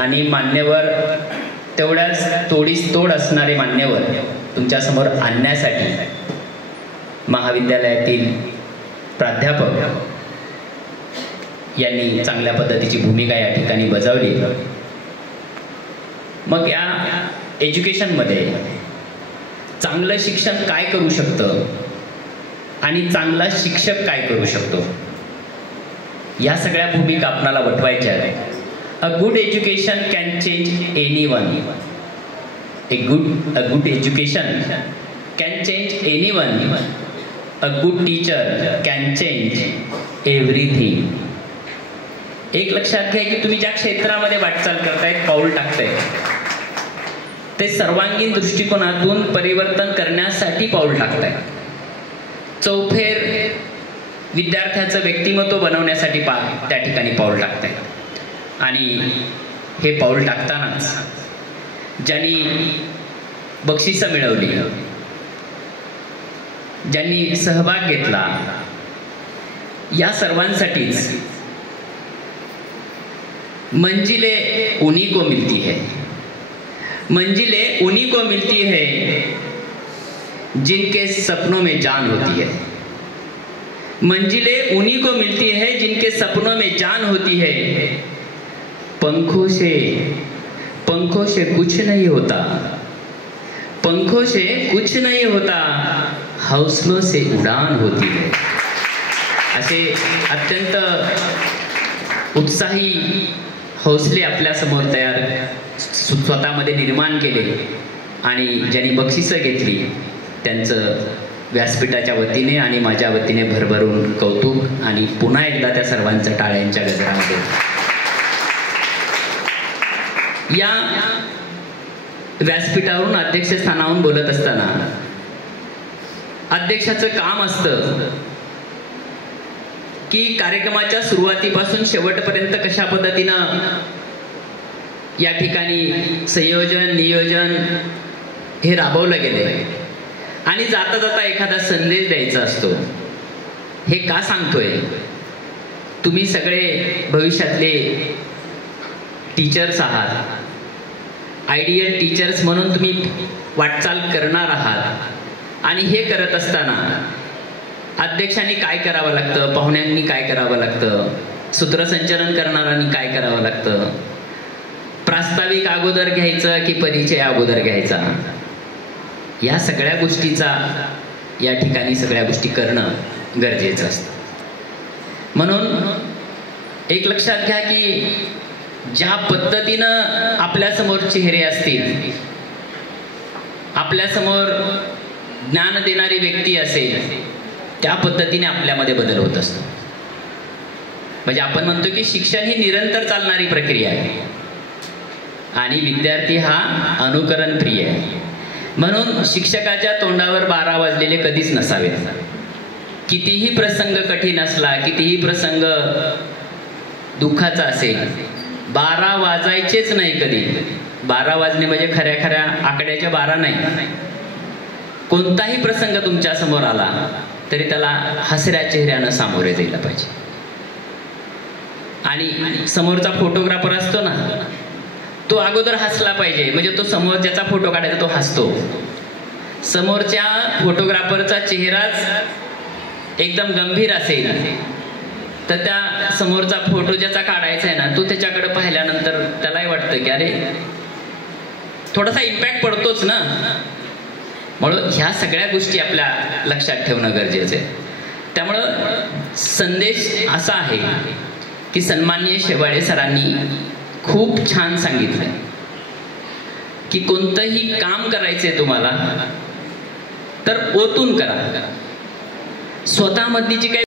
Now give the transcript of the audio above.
आणि मान्यवर तेवढ्याच तोडीस तोड असणारे मान्यवर तुमच्यासमोर आणण्यासाठी महाविद्यालयातील प्राध्यापक यांनी चांगल्या पद्धतीची भूमिका या ठिकाणी बजावली। मग या एज्युकेशनमध्ये चांगलं शिक्षण काय करू शकतं आणि चांगला शिक्षक काय करू शकतो, या सगळ्या भूमिका आपल्याला वठवायच्या आहेत। A good education can change anyone. A good education can change anyone. A good teacher can change everything. एक लक्षात घ्या की तुम्ही ज्या क्षेत्रामध्ये वाटचाल करताय, पाऊल टाकताय, ते सर्वांगीण दृष्टिकोनातून परिवर्तन करण्यासाठी पाऊल टाकताय। चौफेर विद्यार्थ्याचं व्यक्तिमत्व बनवण्यासाठी त्या ठिकाणी पाऊल टाकताय। आणि हे पाऊल टाकतानाच ज्यांनी बक्षिसं मिळवली, ज्यांनी सहभाग घेतला, या सर्वांसाठीच मंजिलें उन्हीं को मिलती है, मंजिलें उन्हीं को मिलती है जिनके सपनों में जान होती है, मंजिलें उन्हीं को मिलती है जिनके सपनों में जान होती है। पंखों से कुछ नहीं होता, पंखों से कुछ नहीं होता, हौसलों से उड़ान होती है। असे अत्यंत उत्साही हौसले आपल्या समोर तयार स्वतःमध्ये निर्माण केले आणि ज्यांनी बक्षिसं घेतली त्यांचं व्यासपीठाच्या वतीने आणि माझ्या वतीने भरभरून कौतुक आणि पुन्हा एकदा त्या सर्वांचं टाळ्यांच्या गजरामध्ये। या व्यासपीठावरून अध्यक्षस्थानावरून बोलत असताना अध्यक्षाचं काम असतं की कार्यक्रमाच्या सुरुवातीपासून शेवटपर्यंत कशा पद्धतीनं या ठिकाणी संयोजन नियोजन हे राबवलं गेले आणि जाता जाता एखादा संदेश द्यायचा असतो। हे का सांगतोय, तुम्ही सगळे भविष्यातले टीचर्स आहात, आयडियल टीचर्स म्हणून तुम्ही वाटचाल करणार आहात आणि हे करत असताना अध्यक्षांनी काय करावं लागतं, पाहुण्यांनी काय करावं लागतं, सूत्रसंचालन करणाऱ्यांनी काय करावं लागतं, प्रास्ताविक अगोदर घ्यायचं की परिचय अगोदर घ्यायचा, या सगळ्या गोष्टीचा या ठिकाणी सगळ्या गोष्टी करणं गरजेचं असतं। म्हणून एक लक्षात घ्या की ज्या पद्धतीनं आपल्यासमोर चेहरे असतील, आपल्यासमोर ज्ञान देणारी व्यक्ती असेल, त्या पद्धतीने आपल्यामध्ये बदल होत असतो। म्हणजे आपण म्हणतो की शिक्षण ही निरंतर चालणारी प्रक्रिया आहे आणि विद्यार्थी हा अनुकरण प्रिय आहे। म्हणून शिक्षकाच्या तोंडावर 12 वाजलेले कधीच नसावेत। कितीही प्रसंग कठीण असला, कितीही प्रसंग दुःखाचा असेल, 12 वाजायचेच नाही कधी। 12 वाजणे म्हणजे खऱ्या खऱ्या आकड्याच्या 12 नाही। कोणताही प्रसंग तुमच्या समोर आला तरी त्याला हसऱ्या चेहऱ्यानं सामोरे जायला पाहिजे। आणि समोरचा फोटोग्राफर असतो ना, तो अगोदर हसला पाहिजे, म्हणजे तो समोर ज्याचा फोटो काढायचा तो हसतो। समोरच्या फोटोग्राफरचा चेहराच एकदम गंभीर असेल तर त्या समोरचा फोटो ज्याचा काढायचा आहे ना, तो त्याच्याकडे पाहिल्यानंतर त्यालाही वाटतं की अरे थोडासा इम्पॅक्ट पडतोच ना। म्हणून ह्या सगळ्या गोष्टी आपल्या लक्षात ठेवणं गरजेचं आहे। त्यामुळं संदेश असा आहे की सन्माननीय शेवाळे सरांनी खूप छान सांगितलं की कोणतंही काम करायचंय तुम्हाला तर ओतून करा। स्वतःमधली जी काही